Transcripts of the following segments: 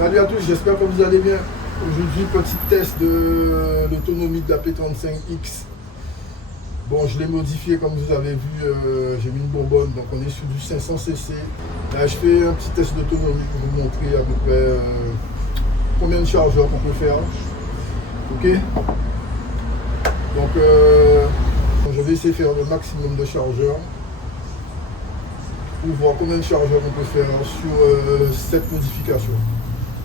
Salut à tous, j'espère que vous allez bien. Aujourd'hui, petit test de l'autonomie de la P35X. Bon, je l'ai modifié comme vous avez vu, j'ai mis une bonbonne, donc on est sur du 500 cc. Là, je fais un petit test d'autonomie pour vous montrer à peu près combien de chargeurs qu'on peut faire. Ok. Donc, je vais essayer de faire le maximum de chargeurs pour voir combien de chargeurs on peut faire sur cette modification.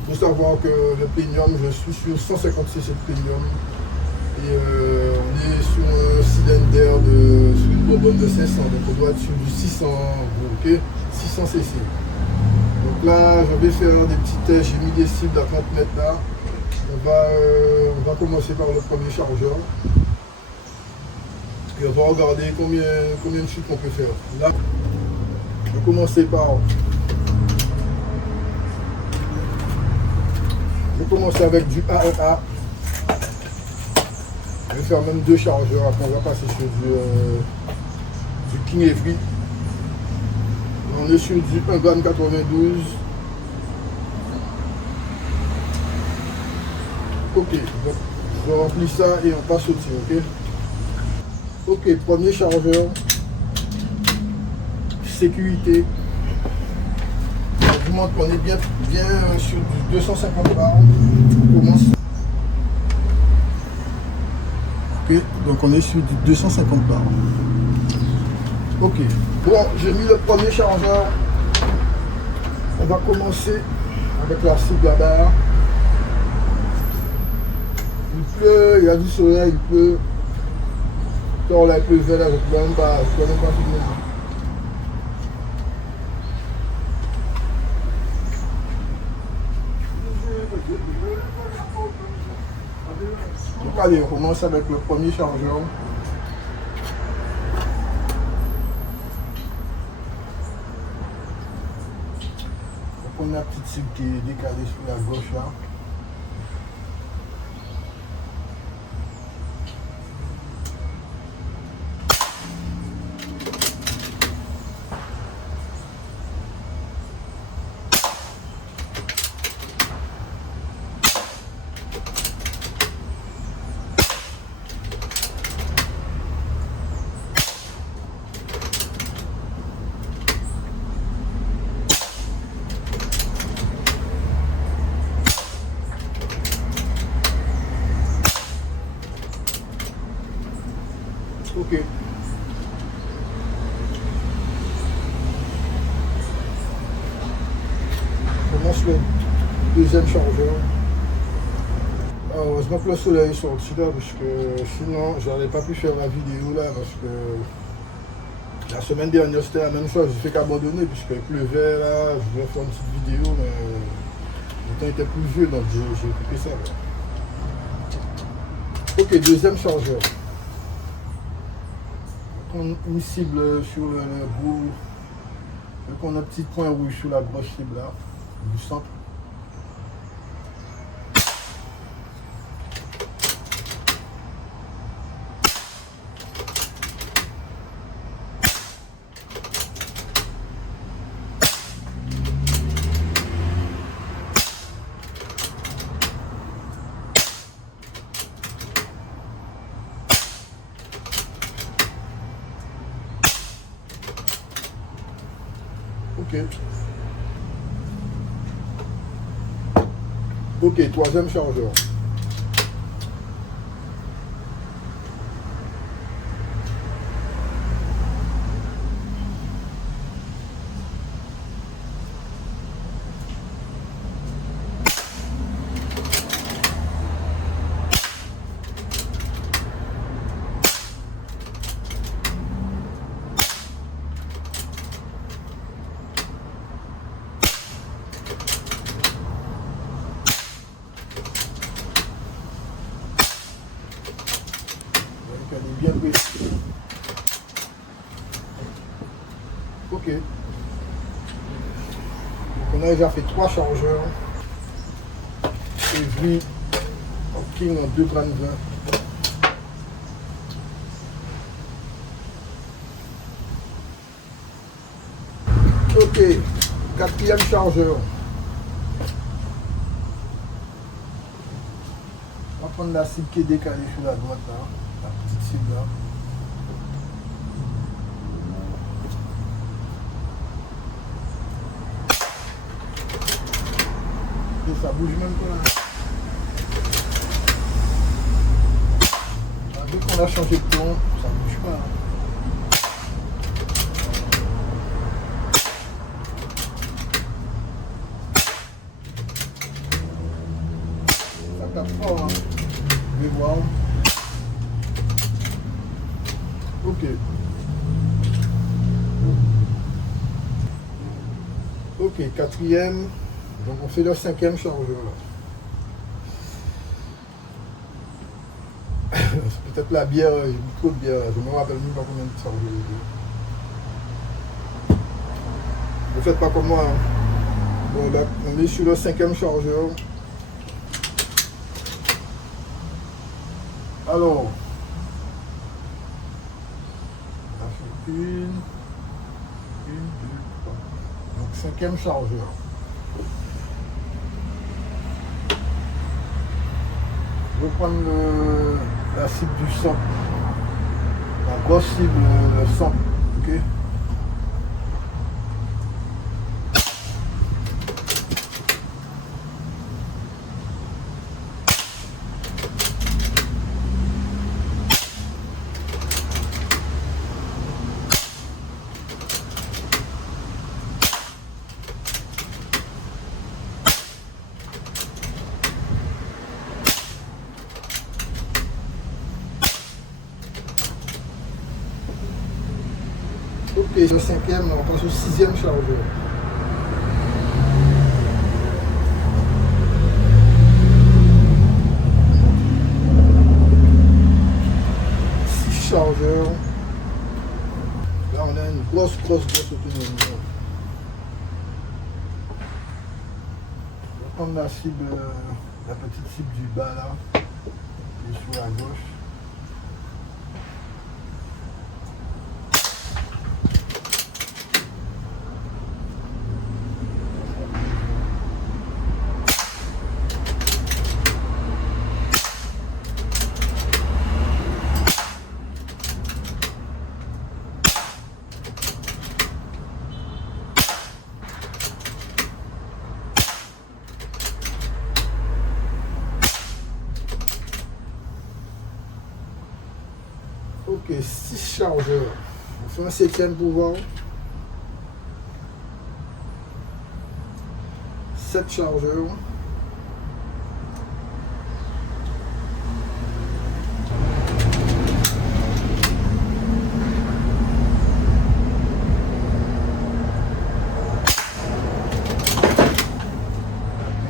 Il faut savoir que le Plenium, je suis sur 150 cc de Plenium et on est sur un cylindre sur une bonbonne de 500, donc on doit être sur du 600, ok, 600 cc. Donc là, je vais faire des petits tests, j'ai mis des cibles à 30 mètres là. On va commencer par le premier chargeur et on va regarder combien de chutes on peut faire. Là, je vais commencer par... Je vais commencer avec du A1A. Je vais faire même deux chargeurs, après on va passer sur du King Every. On est sur du 1 gamme 92. Ok, donc je remplis ça et on passe au tir, ok. Ok, premier chargeur. Sécurité. Je vous montre qu'on est bien sur du 250 bars. On commence. Ok, donc on est sur du 250 bars. Ok, bon, j'ai mis le premier chargeur. On va commencer avec la cible là-bas. Il pleut, il y a du soleil, il pleut. Quand là, il pleuvait là, je ne peux même pas filmer. Donc allez, on commence avec le premier chargeur. On a la petite cible qui est décalée sur la gauche là. Ok. On commence le deuxième chargeur. Heureusement que le soleil est sorti là, parce que sinon j'aurais pas pu faire la vidéo là, parce que la semaine dernière c'était la même chose, j'ai fait qu'abandonner puisqu'il pleuvait là, je voulais faire une petite vidéo mais le temps était pluvieux donc j'ai coupé ça là. Ok, deuxième chargeur. Une cible sur le bout, donc on a un petit point rouge sur la grosse cible là, du centre. Ok. Ok, troisième chargeur. Elle est bien précise. Ok. Donc on a déjà fait 3 chargeurs. Et lui, en King en 2 grammes 20. Ok, quatrième chargeur. prendre la cible qui est décalée sur la droite là, la petite cible là. Et ça bouge même pas là. Dès qu'on a changé de plomb, ça ne bouge pas. Ça tape fort, hein. Je vais voir. Ok. Ok, quatrième. Donc on fait le cinquième chargeur là. Peut-être la bière, j'ai bu trop de bière là. Je me rappelle même pas combien de chargeurs j'ai bu. Ne faites pas comme moi. Hein. Bon, là, on est sur le cinquième chargeur. Alors, on a fait une, deux, trois. Donc cinquième chargeur. Je vais prendre la cible du centre. La grosse cible, le centre. Ok. Ok, le cinquième, on passe au sixième chargeur. Six chargeurs. Là, on a une grosse autonomie. On va prendre la cible, la petite cible du bas là, qui est sur la gauche. Ok, 6 chargeurs. On fait un septième pour voir. 7 chargeurs.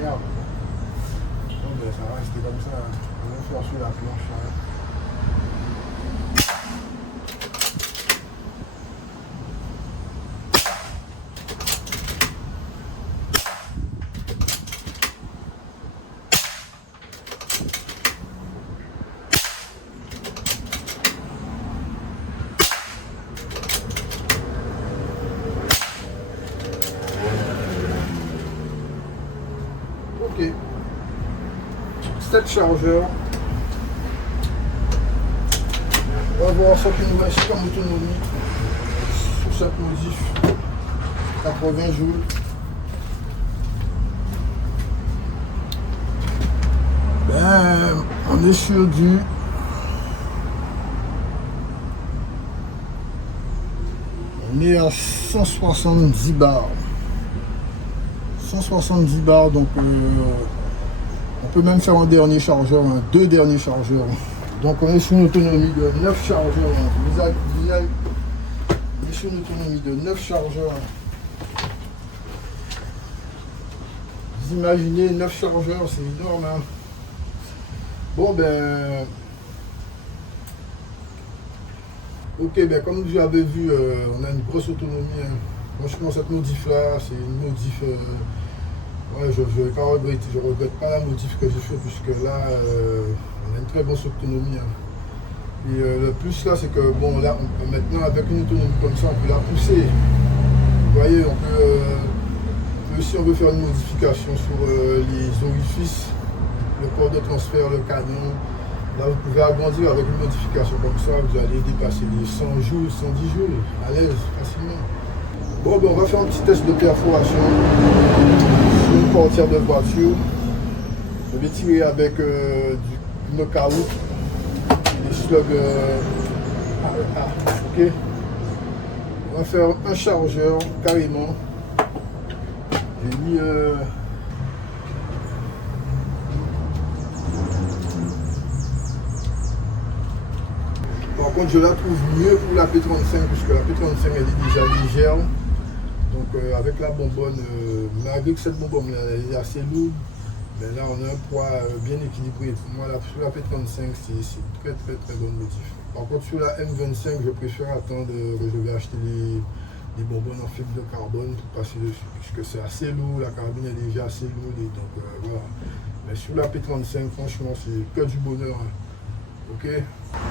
Merde. Bon, ben, ça va rester comme ça. On va faire sur la planche. Hein. Ok. 7 chargeurs. On va voir ce qu'il nous reste comme autonomie sur cette modif. 80 joules. Ben, on est sur du on est à 170 bars. 170 bars, donc on peut même faire un dernier chargeur, deux derniers chargeurs. Donc on est sur une autonomie de 9 chargeurs. On est sur une autonomie de 9 chargeurs. Vous imaginez 9 chargeurs, c'est énorme. Hein. Bon ben. Ok, ben comme vous avez vu, on a une grosse autonomie. Hein. Franchement, cette modif là, c'est une modif. Ouais, je ne vais pas regretter, je regrette pas la modif que j'ai fait puisque là, on a une très grosse autonomie. Hein. Et le plus là, c'est que bon, là, maintenant avec une autonomie comme ça, on peut la pousser. Vous voyez, on peut si on veut faire une modification sur les orifices, le port de transfert, le canon. Là, vous pouvez agrandir avec une modification comme ça, vous allez dépasser les 100 joules, 110 joules, à l'aise, facilement. Bon, ben, on va faire un petit test de perforation sur une portière de voiture. Je vais tirer avec du knockout, des slugs ok. On va faire un chargeur carrément. J'ai mis par contre, je la trouve mieux pour la P35 puisque la P35 elle est déjà légère. Donc avec la bonbonne, malgré que cette bonbonne elle est assez lourde, mais là on a un poids bien équilibré. Pour moi, sur la P35 c'est très bon motif. Par contre, sur la M25, je préfère attendre que je vais acheter les bonbonnes en fibre de carbone pour passer dessus, puisque c'est assez lourd, la carabine est déjà assez lourde, et donc voilà. Mais sur la P35, franchement, c'est que du bonheur. Hein. Ok.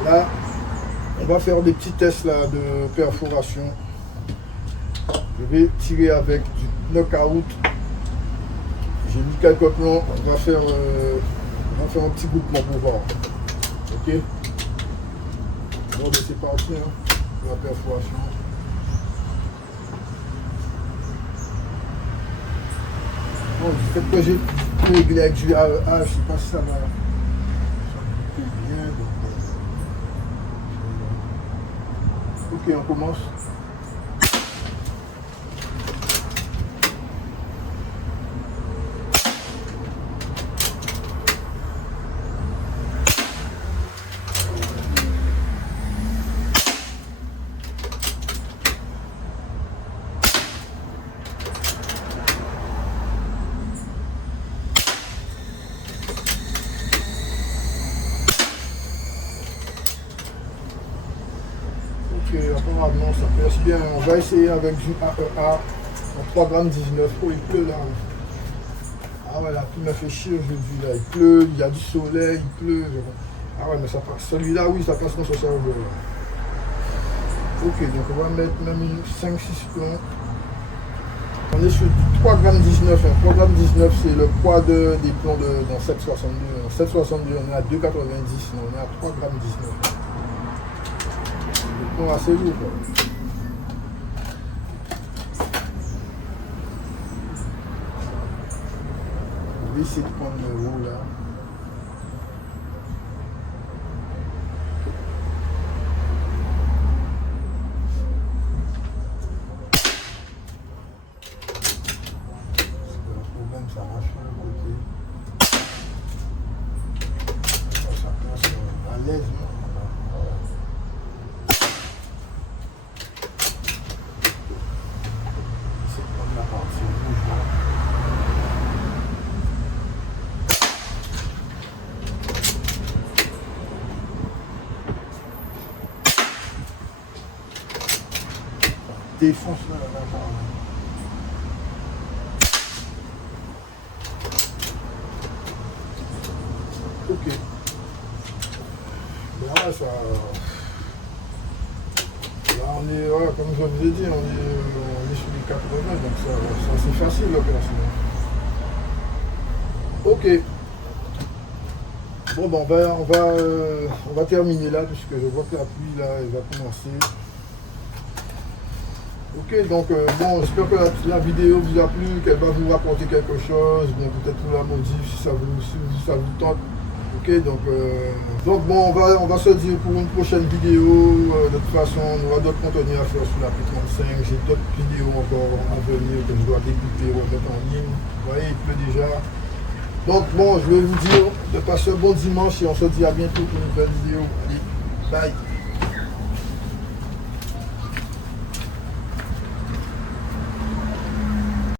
Là, on va faire des petits tests là, de perforation. Je vais tirer avec du knockout. J'ai mis quelques plans, on va faire un petit groupement pour voir. Ok. Bon, c'est parti hein, pour la perforation. Bon, du fait que j'ai réglé avec du AEA, je ne sais pas si ça va bien. Ok, on commence. Apparemment ça perce bien. On va essayer avec du AEA en 3,19 g. Oh, il pleut là. Ah ouais, là, tout m'a fait chier aujourd'hui. Là. Il pleut, il y a du soleil, il pleut. Ah ouais, mais ça passe. Celui-là, oui, ça passe dans ce cerveau. Ok, donc on va mettre même 5-6 plans. On est sur du 3,19 g. 3,19 g, c'est le poids des plans dans 7,62. En 7,62, on est à 2,90 g. On est à 3,19 g. Bon, assez lourd quoi. Je vais essayer de prendre le haut là. Parce que le problème ça marche sur le côté. Ça passe à l'aise. Défonce là, ok. Là, ça. Là, on est, voilà, comme je vous ai dit, on est sur les 80, donc ça c'est facile l'opération. Ok. Bon, ben, on va terminer là, puisque je vois que la pluie là, elle va commencer. Ok, donc bon, j'espère que la vidéo vous a plu, qu'elle va vous rapporter quelque chose, bien peut-être vous la modif si ça vous tente. Ok, donc bon, on va se dire pour une prochaine vidéo. De toute façon, on aura d'autres contenus à faire sur la P35. J'ai d'autres vidéos encore à venir que je dois débuter, remettre en ligne. Vous voyez, il pleut déjà. Donc bon, je vais vous dire de passer un bon dimanche et on se dit à bientôt pour une nouvelle vidéo. Allez, bye.